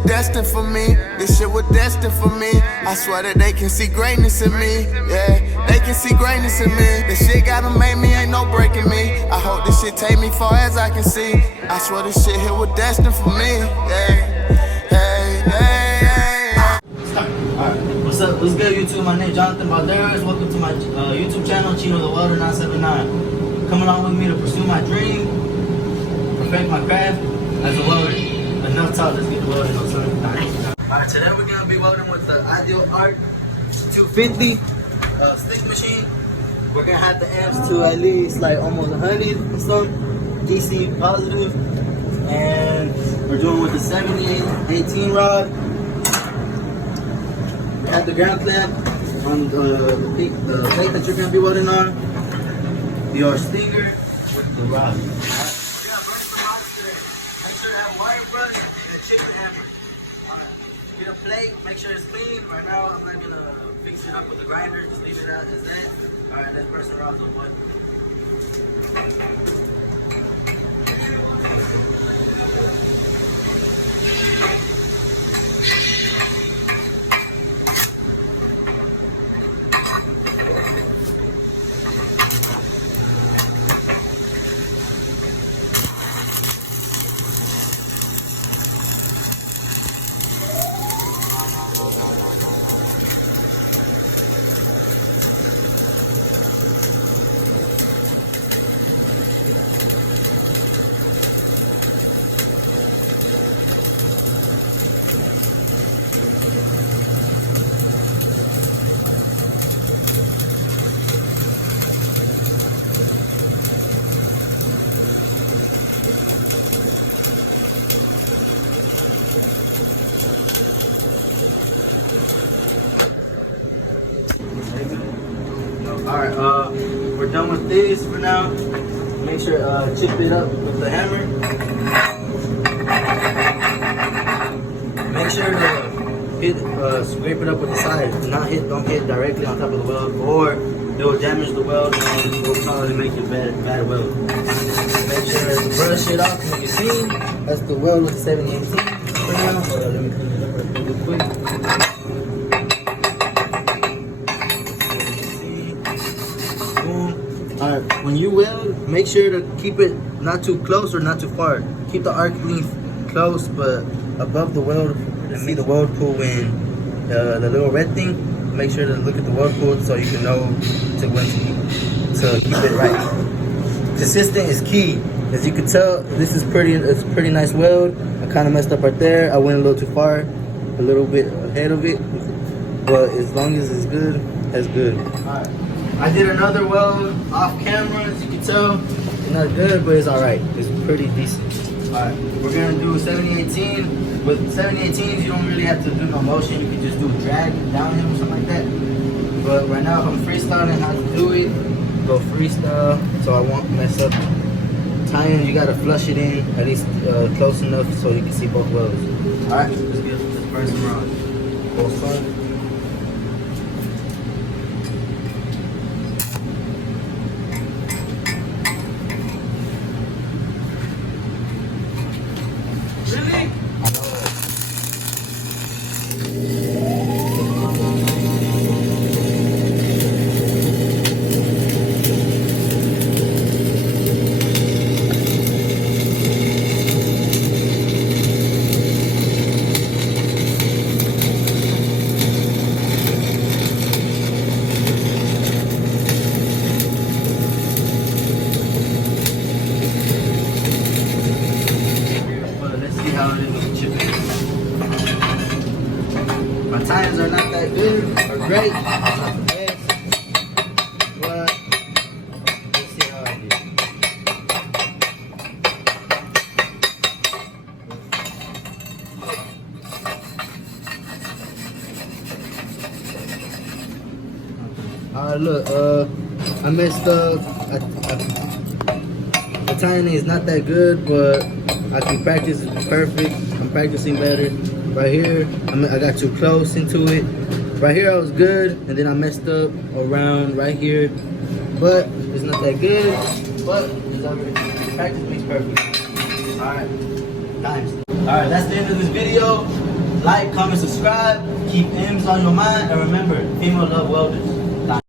was destined for me. This shit was destined for me. I swear that they can see greatness in me. Yeah, they can see greatness in me. This shit gotta make me, ain't no breaking me. I hope this shit take me far as I can see. I swear this shit here was destined for me. Yeah, hey, hey, hey. Alright, what's up? What's good, YouTube? My name is Jonathan Valderas. Welcome to my YouTube channel, Chino the Welder 979. Come along with me to pursue my dream, perfect my craft as a welder. Enough talk, let's get the welding on, son. Alright, today we're gonna be welding with the Ideal Arc 250 stick machine. We're gonna have the amps to at least like almost 100 or something, DC positive, and we're doing with the 78-18 rod. We have the ground clamp on the plate that you're gonna be welding on. Your stinger with the rod. We're gonna burn some rods today. Make sure to have a wire brush and a chip and hammer. Get a plate, make sure it's clean. Right now, I'm not gonna fix it up with the grinder, just leave it out as that. Alright, let's burn some rods on wood. Alright, we're done with this for now. Make sure chip it up with the hammer. Make sure to hit, scrape it up with the side. Don't hit directly on top of the weld, or it will damage the weld and it will probably make it bad weld. Make sure to brush it off when you see. That's the weld with the 7018 for now. Let me clean it up real quick. Alright, when you weld, make sure to keep it not too close or not too far. Keep the arc length close, but above the weld. See the weld pool when the little red thing. Make sure to look at the weld pool so you can know to keep it right. Consistent is key. As you can tell, it's a pretty nice weld. I kind of messed up right there. I went a little too far, a little bit ahead of it. But as long as it's good, that's good. Alright. I did another weld off camera, as you can tell. It's not good, but it's alright. It's pretty decent. Alright, we're gonna do 7018. With 7018s, you don't really have to do no motion. You can just do a drag downhill or something like that. But right now, if I'm freestyling how to do it, go freestyle so I won't mess up. Tying, you gotta flush it in at least close enough so you can see both welds. Alright, let's burn some rods. Both sides. My tires are not that good or great, not the best, but let's see how I do. Look, I messed up. The timing is not that good, but I can practice perfect. I'm practicing better. Right here, I got too close into it. Right here I was good, and then I messed up around right here. But it's not that good, but it's already, practice makes perfect. Alright, times. Alright, that's the end of this video. Like, comment, subscribe. Keep M's on your mind. And remember, female love welders.